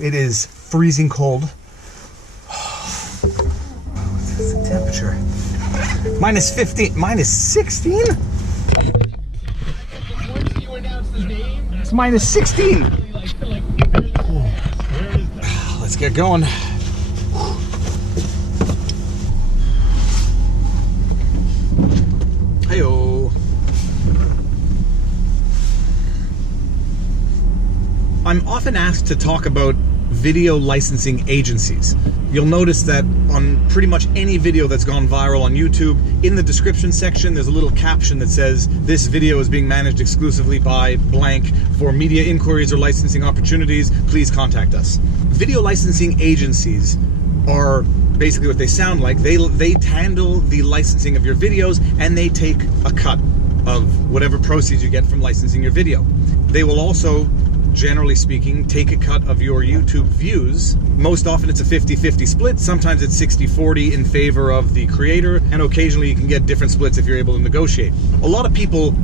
It is freezing cold. What's the temperature? Minus 15, minus 16? It's minus 16. Let's get going. Hey-o. I'm often asked to talk about video licensing agencies. You'll notice that on pretty much any video that's gone viral on YouTube, in the description section, there's a little caption that says, this video is being managed exclusively by blank. For media inquiries or licensing opportunities, please contact us. Video licensing agencies are basically what they sound like. They handle the licensing of your videos, and they take a cut of whatever proceeds you get from licensing your video. They will also, generally speaking, take a cut of your YouTube views. Most often it's a 50-50 split. Sometimes it's 60-40 in favor of the creator, and occasionally you can get different splits if you're able to negotiate. A lot of people,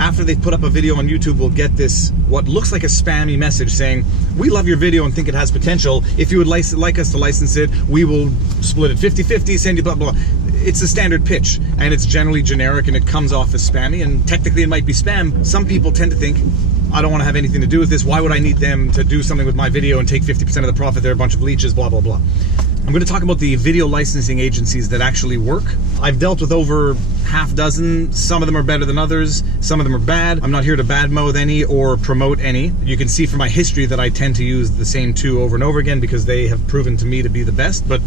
after they've put up a video on YouTube, will get this, what looks like a spammy message saying, we love your video and think it has potential. If you would like us to license it, we will split it 50-50, send you blah, blah. It's a standard pitch, and it's generally generic, and it comes off as spammy, and technically it might be spam. Some people tend to think, I don't want to have anything to do with this. Why would I need them to do something with my video and take 50% of the profit? They're a bunch of leeches, blah, blah, blah. I'm going to talk about the video licensing agencies that actually work. I've dealt with over half dozen. Some of them are better than others. Some of them are bad. I'm not here to badmouth any or promote any. You can see from my history that I tend to use the same two over and over again because they have proven to me to be the best, but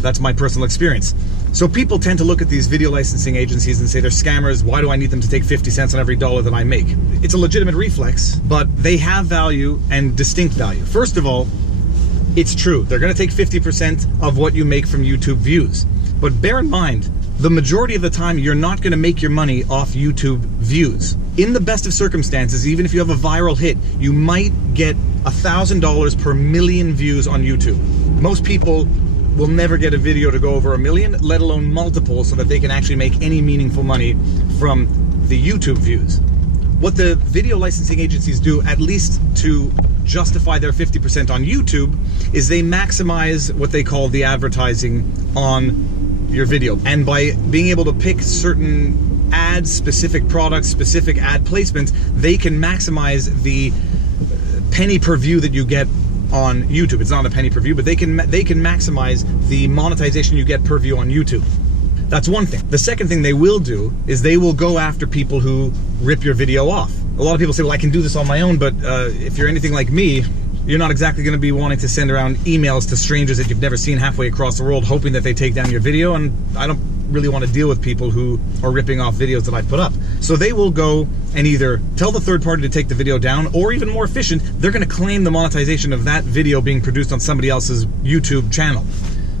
that's my personal experience. So people tend to look at these video licensing agencies and say they're scammers. Why do I need them to take 50 cents on every dollar that I make? It's a legitimate reflex, but they have value and distinct value. First of all, it's true. They're going to take 50% of what you make from YouTube views. But bear in mind, the majority of the time, you're not going to make your money off YouTube views. In the best of circumstances, even if you have a viral hit, you might get $1,000 per million views on YouTube. Most people will never get a video to go over 1 million, let alone multiple, so that they can actually make any meaningful money from the YouTube views. What the video licensing agencies do, at least to justify their 50% on YouTube, is they maximize what they call the advertising on your video. And by being able to pick certain ads, specific products, specific ad placements, they can maximize the penny per view that you get on YouTube. It's not a penny per view, but they can maximize the monetization you get per view on YouTube. That's one thing. The second thing they will do is they will go after people who rip your video off. A lot of people say, well, I can do this on my own, but if you're anything like me, you're not exactly going to be wanting to send around emails to strangers that you've never seen halfway across the world, hoping that they take down your video, and I don't really want to deal with people who are ripping off videos that I put up. So they will go and either tell the third party to take the video down, or even more efficient, they're going to claim the monetization of that video being produced on somebody else's YouTube channel.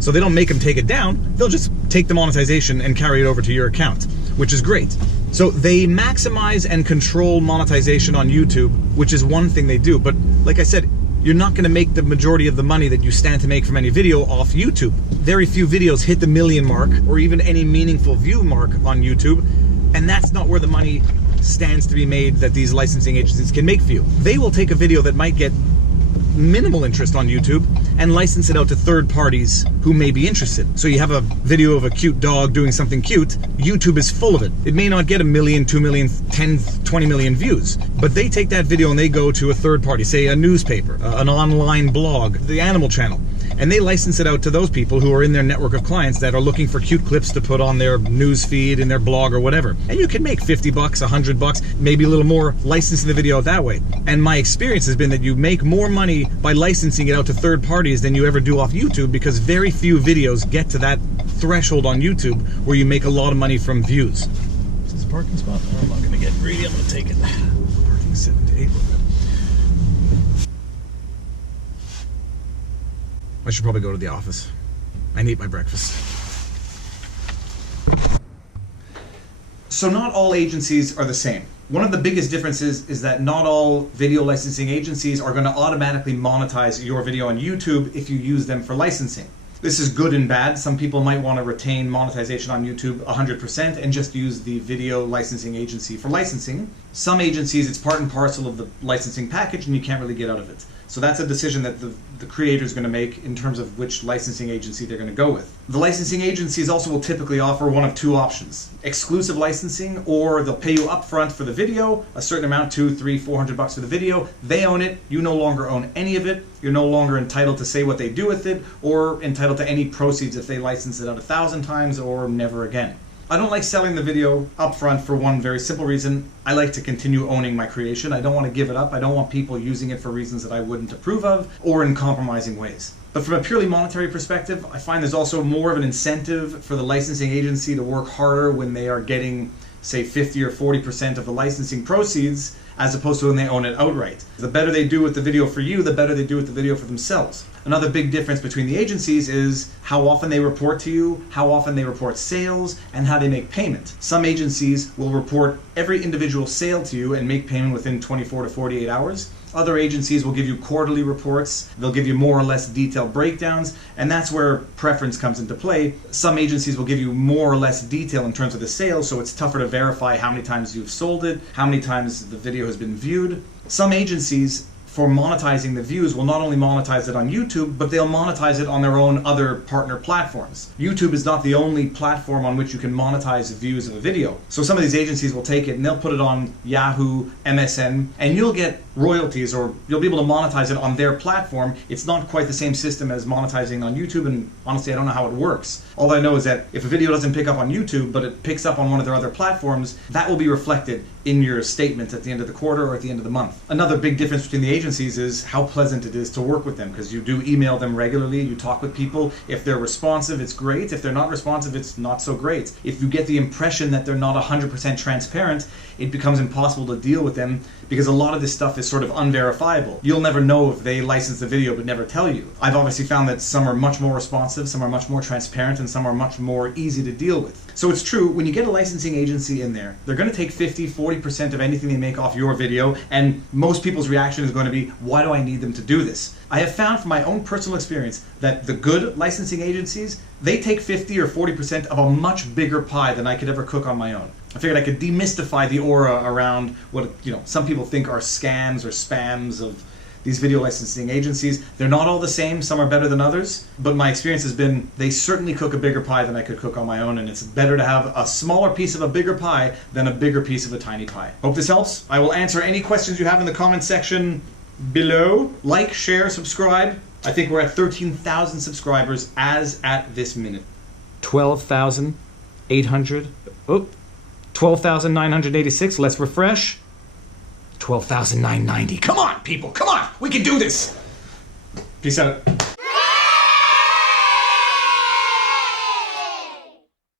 So they don't make them take it down, they'll just take the monetization and carry it over to your account, which is great. So they maximize and control monetization on YouTube, which is one thing they do. But like I said, you're not going to make the majority of the money that you stand to make from any video off YouTube. Very few videos hit the 1 million mark or even any meaningful view mark on YouTube, and that's not where the money stands to be made that these licensing agencies can make for you. They will take a video that might get minimal interest on YouTube and license it out to third parties who may be interested. So you have a video of a cute dog doing something cute, YouTube is full of it. It may not get 1 million, 2 million, 10, 20 million views, but they take that video and they go to a third party, say a newspaper, an online blog, the Animal Channel, and they license it out to those people who are in their network of clients that are looking for cute clips to put on their news feed, in their blog or whatever. And you can make 50 bucks, 100 bucks, maybe a little more licensing the video that way. And my experience has been that you make more money by licensing it out to third parties than you ever do off YouTube, because very few videos get to that threshold on YouTube where you make a lot of money from views. Is this a parking spot? I'm not going to get greedy, I'm going to take it. Parking 7 to 8. I should probably go to the office and eat my breakfast. So not all agencies are the same. One of the biggest differences is that not all video licensing agencies are going to automatically monetize your video on YouTube if you use them for licensing. This is good and bad. Some people might want to retain monetization on YouTube 100% and just use the video licensing agency for licensing. Some agencies, it's part and parcel of the licensing package and you can't really get out of it. So that's a decision that the creator is going to make in terms of which licensing agency they're going to go with. The licensing agencies also will typically offer one of two options: exclusive licensing, or they'll pay you upfront for the video, a certain amount, $200, $300, $400 for the video. They own it. You no longer own any of it. You're no longer entitled to say what they do with it, or entitled to any proceeds if they license it out 1,000 times or never again. I don't like selling the video upfront for one very simple reason. I like to continue owning my creation. I don't want to give it up. I don't want people using it for reasons that I wouldn't approve of or in compromising ways. But from a purely monetary perspective, I find there's also more of an incentive for the licensing agency to work harder when they are getting, say, 50 or 40% of the licensing proceeds, as opposed to when they own it outright. The better they do with the video for you, the better they do with the video for themselves. Another big difference between the agencies is how often they report to you, how often they report sales, and how they make payment. Some agencies will report every individual sale to you and make payment within 24 to 48 hours. Other agencies will give you quarterly reports. They'll give you more or less detailed breakdowns, and that's where preference comes into play. Some agencies will give you more or less detail in terms of the sales, so it's tougher to verify how many times you've sold it, how many times the video has been viewed. Some agencies, for monetizing the views, will not only monetize it on YouTube, but they'll monetize it on their own other partner platforms. YouTube is not the only platform on which you can monetize the views of a video. So some of these agencies will take it and they'll put it on Yahoo, MSN, and you'll get royalties, or you'll be able to monetize it on their platform. It's not quite the same system as monetizing on YouTube, and honestly I don't know how it works. All I know is that if a video doesn't pick up on YouTube, but it picks up on one of their other platforms, that will be reflected in your statement at the end of the quarter or at the end of the month. Another big difference between the agencies is how pleasant it is to work with them, because you do email them regularly, you talk with people. If they're responsive, it's great. If they're not responsive, it's not so great. If you get the impression that they're not 100% transparent, it becomes impossible to deal with them, because a lot of this stuff is sort of unverifiable. You'll never know if they license the video but never tell you. I've obviously found that some are much more responsive, some are much more transparent, and some are much more easy to deal with. So it's true, when you get a licensing agency in there, they're going to take 50, 40% of anything they make off your video, and most people's reaction is going to be, why do I need them to do this? I have found from my own personal experience that the good licensing agencies, they take 50 or 40% of a much bigger pie than I could ever cook on my own. I figured I could demystify the aura around what, some people think are scams or spams of these video licensing agencies. They're not all the same, some are better than others, but my experience has been they certainly cook a bigger pie than I could cook on my own, and it's better to have a smaller piece of a bigger pie than a bigger piece of a tiny pie. Hope this helps. I will answer any questions you have in the comment section below. Like, share, subscribe. I think we're at 13,000 subscribers as at this minute. 12,800. Oh, 12,986. Let's refresh. 12,990. Come on, people. Come on. We can do this. Peace out.